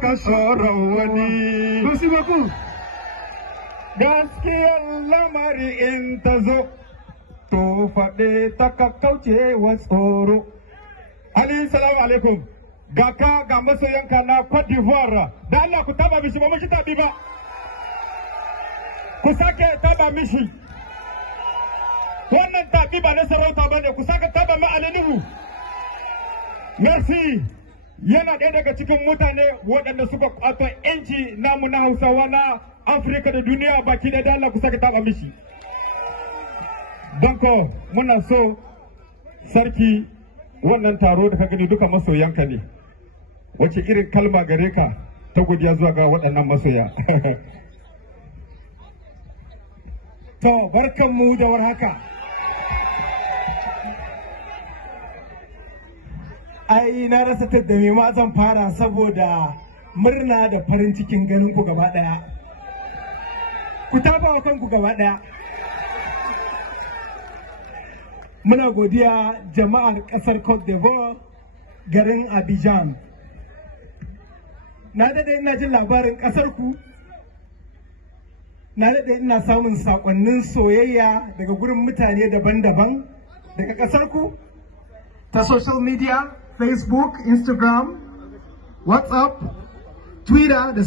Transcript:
ka tsoron wani. Gaskiyar lamari in ta zo, to faɗe ta kakkauce wa tsoro. Ali, salamu alaikum. Ga ka ga masoyanka na Cote d'Ivoire. Da Allah ku taba mishi ba mu shi tabi ba. Ku sake taba mishi. Wannan tabi ba na sarauta ba ne, ku sake taba ma Alinuhu. Merci. Yana ɗaya daga cikin mutane waɗanda suka kwato ‘yanci namu na Hausawa na Afirka da duniya baki da Allah ku sake taba mishi. Danko muna so sarki wannan taro da ka gani duka masoyanka ne. Wace irin kalma gare ka ta godiya zuwa ga waɗannan masoya? To, barkanmu da warhaka. Ai, na rasa da me ma zan fara saboda murna da farin cikin ganin ku gaba ɗaya. Ku tafa wa kanku gaba ɗaya. Muna godiya jama'ar ƙasar Cote d'Ivoire garin Abidjan. Na daɗe ina jin labarin ƙasar ku. Na daɗe ina samun saƙonnin soyayya daga gurin mutane daban-daban daga ƙasar ku ta social media, Facebook, Instagram, WhatsApp, Twitter da